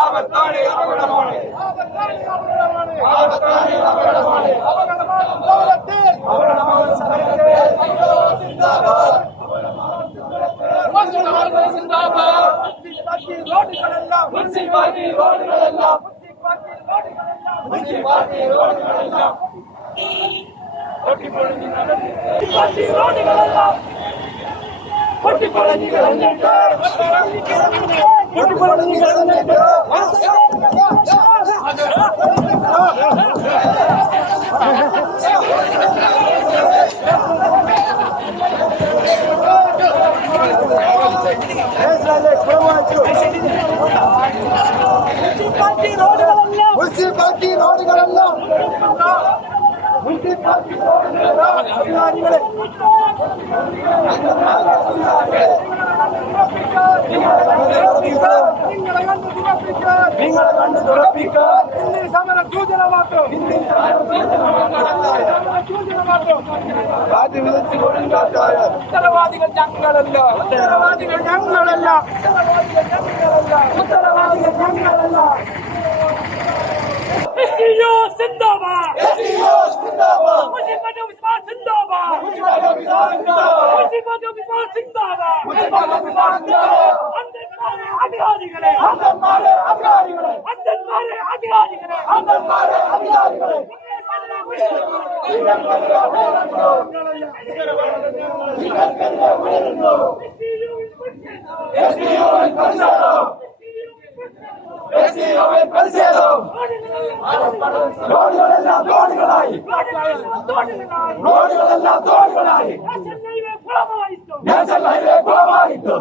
ஆபத்தானே ஆபத்தானே. ஆபத்தானே മുനിസിപ്പാലിറ്റി റോഡുകളെല്ലാം മുനിസിപ്പാലിറ്റി റോഡുകളെല്ലാം മുനിസിപ്പാലിറ്റി റോഡുകളെല്ലാം മുനിസിപ്പാലിറ്റി റോഡുകളെല്ലാം പൊട്ടിപ്പൊളഞ്ഞു കിടന്നിട്ട് പൊട്ടിപ്പൊളഞ്ഞു കിടന്നിട്ട് മുനിസിപ്പാലിറ്റി റോഡുകളെല്ലാം മുനിസിപ്പാലിറ്റി മുനിസിപ്പാലിറ്റി റോഡുകളെല്ലാം. കണ്ടു തുറപ്പിക്കാൻ നിങ്ങളെ കണ്ട് തുറപ്പിക്കാൻ സമര സൂചന മാത്രം സൂചന മാത്രം കാറ്റ് വിതച്ച് കൊടുങ്കാറ്റായ ഉത്തരവാദികൾ ഞങ്ങളല്ല. ഉത്തരവാദികൾ ഞങ്ങളല്ല. ഉത്തരവാദികൾ ഞങ്ങളല്ല. எஸ்டியோ சிந்தாபா எஸ்டியோ சிந்தாபா முஜிபாடோ விஸ்வாஸ் சிந்தாபா முஜிபாடோ விஸ்வாஸ் சிந்தாபா முஜிபாடோ விஸ்வாஸ் சிந்தாபா முஜிபாடோ விஸ்வாஸ் சிந்தாபா அந்த மாரே அதிகாரிகளே அந்த மாரே அதிகாரிகளே அந்த மாரே அதிகாரிகளே அந்த மாரே அதிகாரிகளே எஸ்டியோ எஸ்டியோ எஸ்டியோ റോഡുകളെല്ലാം തോടുകളായി റോഡുകളെല്ലാം തോടുകളായി നാഷണൽ ഹൈവേ കുളമായിട്ടു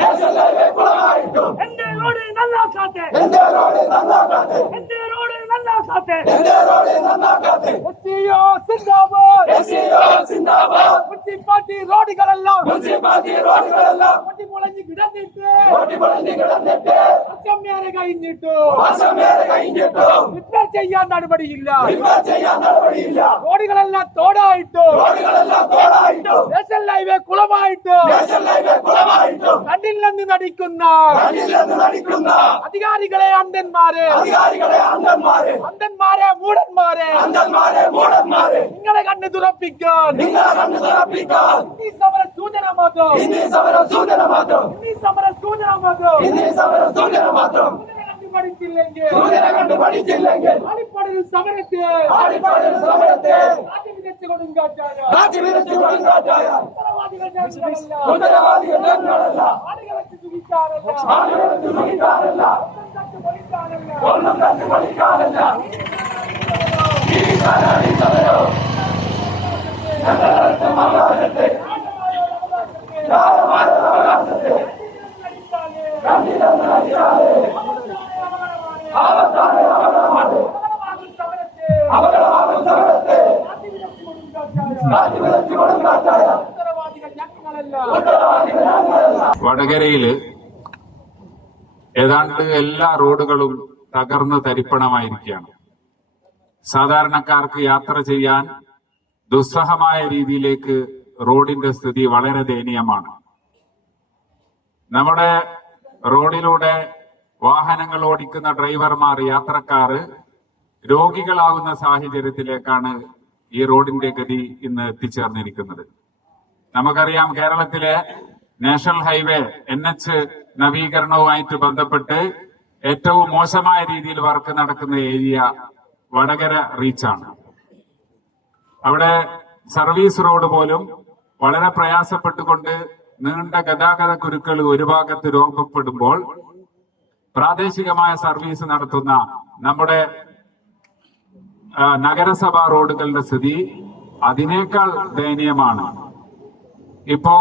നാഷണൽ ഹൈവേ കുളമായിട്ടു എന്റെ റോഡ് നന്നാക്കാത്തെ എന്റെ റോഡ് നന്നാക്കാതെ എന്റെ റോഡ് നന്നാക്കാത്തെ എന്റെ റോഡ് നന്നാക്കാതെ എസ്ഡിഒ സിന്ദാബാദ് എസ്ഡിഒ സിന്ദാബാദ് മുനിസിപ്പാലിറ്റി റോഡുകളെല്ലാം മുനിസിപ്പാലിറ്റി റോഡുകളെല്ലാം പൊട്ടിപ്പൊളഞ്ഞ് കിടന്നിട്ട് ഓട്ടിപ്പൊളിഞ്ഞ് കിടന്നിട്ട് അച്ചമ്മേരെ കഴിഞ്ഞിട്ടു വർഷമേറെ കഴിഞ്ഞിട്ടും റിപ്പയർ ചെയ്യാൻ നടപടിയില്ല റിപ്പയർ ചെയ്യാൻ നടപടിയില്ല റോഡുകളെല്ലാം തോടായിട്ടു റോഡുകളെല്ലാം തോടായിട്ടും നാഷണൽ ഹൈവേ കുളമായിട്ട് നാഷണൽ ഹൈവേ കുളമായിട്ടും കണ്ടില്ലെന്ന് നടിക്കുന്ന കണ്ണില്ലെന്ന് നടിക്കുന്ന അധികാരികളെ അന്ധന്മാരെ അധികാരികളെ അന്ധന്മാരെ അന്ധന്മാരെ മൂടന്മാരെ അന്ധന്മാരെ മൂടന്മാരെ നിങ്ങളെ കണ്ണു തുറപ്പിക്കാൻ. നിങ്ങളെ കണ്ണു തുറപ്പിക്കാൻ. ഈ സമര സൂചന മാത്രം ഇനി സമരം സൂചന മാത്രം ഈ സമര സൂചന മാത്രം ഇനി സമരം സൂചന മാത്രം പഠിച്ചില്ലെങ്കിൽ. സൂചന കണ്ടു പഠിച്ചില്ലെങ്കിൽ. സമരത്തെ. ആടിപ്പാടുന്ന സമരത്തെ. ആദ്യം വിതച്ചു കൊടുങ്കാറ്റായ കാറ്റി വിരച്ചു കൊടുങ്കാറ്റായ ഉത്തരവാദികൾ ഞങ്ങളല്ല ഉത്തരവാദികൾ ഞങ്ങളല്ല ആളുകളെ വെച്ച് സുഖിക്കാനല്ല. ആളുകളെ പൊളിക്കാനല്ല ഒന്നും കണ്ടു പഠിക്കാനല്ല വടകരയിൽ ഏതാണ്ട് എല്ലാ റോഡുകളും തകർന്ന് തരിപ്പണമായിരിക്കുകയാണ്. സാധാരണക്കാർക്ക് യാത്ര ചെയ്യാൻ ദുസ്സഹമായ രീതിയിലേക്ക് റോഡിന്റെ സ്ഥിതി വളരെ ദയനീയമാണ്. നമ്മുടെ റോഡിലൂടെ വാഹനങ്ങൾ ഓടിക്കുന്ന ഡ്രൈവർമാർ യാത്രക്കാർ രോഗികളാകുന്ന സാഹചര്യത്തിലേക്കാണ് ഈ റോഡിന്റെ ഗതി ഇന്ന് എത്തിച്ചേർന്നിരിക്കുന്നത്. നമുക്കറിയാം കേരളത്തിലെ നാഷണൽ ഹൈവേ എൻ എച്ച് നവീകരണവുമായിട്ട് ബന്ധപ്പെട്ട് ഏറ്റവും മോശമായ രീതിയിൽ വർക്ക് നടക്കുന്ന ഏരിയ വടകര റീച്ചാണ് അവിടെ സർവീസ് റോഡ് പോലും വളരെ പ്രയാസപ്പെട്ടുകൊണ്ട് നീണ്ട ഗതാഗത കുരുക്കൾ ഒരു ഭാഗത്ത് രൂപപ്പെടുമ്പോൾ പ്രാദേശികമായ സർവീസ് നടത്തുന്ന നമ്മുടെ നഗരസഭാ റോഡുകളുടെ സ്ഥിതി അതിനേക്കാൾ ദയനീയമാണ്. ഇപ്പോ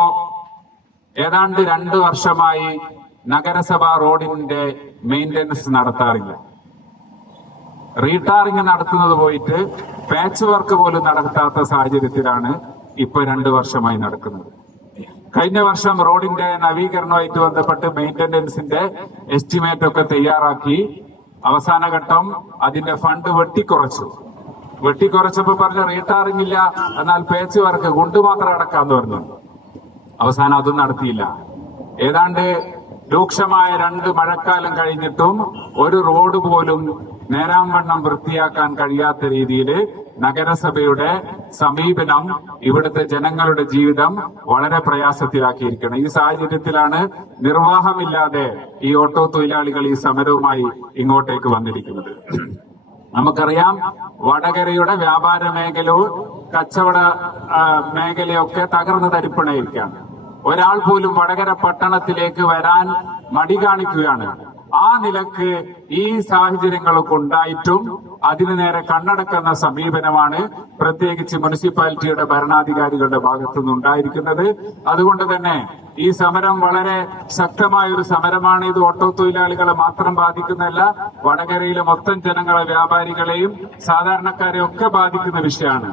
ഏതാണ്ട് രണ്ട് വർഷമായി നഗരസഭാ റോഡിന്റെ മെയിന്റനൻസ് നടത്താറില്ല. റീടാറിംഗ് നടത്തുന്നത് പോയിട്ട് പാച്ച് വർക്ക് പോലും നടത്താത്ത സാഹചര്യത്തിലാണ് ഇപ്പൊ രണ്ടു വർഷമായി നടക്കുന്നത്. കഴിഞ്ഞ വർഷം റോഡിന്റെ നവീകരണവുമായിട്ട് ബന്ധപ്പെട്ട് മെയിന്റനൻസിന്റെ എസ്റ്റിമേറ്റ് ഒക്കെ തയ്യാറാക്കി. അവസാന ഘട്ടം അതിന്റെ ഫണ്ട് വെട്ടിക്കുറച്ചു. വെട്ടിക്കുറച്ചപ്പോ പറഞ്ഞ റീടാറിംഗ് ഇല്ല എന്നാൽ പേച്ച് വർക്ക് കൊണ്ട് മാത്രം അടക്കാന്ന് പറഞ്ഞു. അവസാനം അതും നടത്തിയില്ല. ഏതാണ്ട് രൂക്ഷമായ രണ്ട് മഴക്കാലം കഴിഞ്ഞിട്ടും ഒരു റോഡ് പോലും നേരാംവണ്ണം വൃത്തിയാക്കാൻ കഴിയാത്ത രീതിയിൽ നഗരസഭയുടെ സമീപനം ഇവിടുത്തെ ജനങ്ങളുടെ ജീവിതം വളരെ പ്രയാസത്തിലാക്കിയിരിക്കണം ഈ സാഹചര്യത്തിലാണ് നിർവാഹമില്ലാതെ ഈ ഓട്ടോ തൊഴിലാളികൾ ഈ സമരവുമായി ഇങ്ങോട്ടേക്ക് വന്നിരിക്കുന്നത്. നമുക്കറിയാം വടകരയുടെ വ്യാപാര മേഖലയോ കച്ചവട മേഖലയൊക്കെ തകർന്നു തരിപ്പണയിരിക്കുകയാണ് ഒരാൾ പോലും വടകര പട്ടണത്തിലേക്ക് വരാൻ മടി കാണിക്കുകയാണ്. ആ നിലയ്ക്ക് ഈ സാഹചര്യങ്ങളൊക്കെ ഉണ്ടായിട്ടും അതിനു നേരെ കണ്ണടക്കുന്ന സമീപനമാണ് പ്രത്യേകിച്ച് മുനിസിപ്പാലിറ്റിയുടെ ഭരണാധികാരികളുടെ ഭാഗത്തു ഉണ്ടായിരിക്കുന്നത്. അതുകൊണ്ട് തന്നെ ഈ സമരം വളരെ ശക്തമായ ഒരു സമരമാണ്. ഇത് ഓട്ടോ തൊഴിലാളികളെ മാത്രം ബാധിക്കുന്നതല്ല വടകരയിലെ മൊത്തം ജനങ്ങളെ വ്യാപാരികളെയും സാധാരണക്കാരെയും ഒക്കെ ബാധിക്കുന്ന വിഷയമാണ്.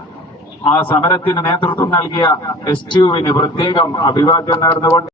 ആ സമരത്തിന് നേതൃത്വം നൽകിയ എസ് ടി യുവിന് പ്രത്യേകം അഭിവാദ്യം നേർന്നുകൊണ്ട്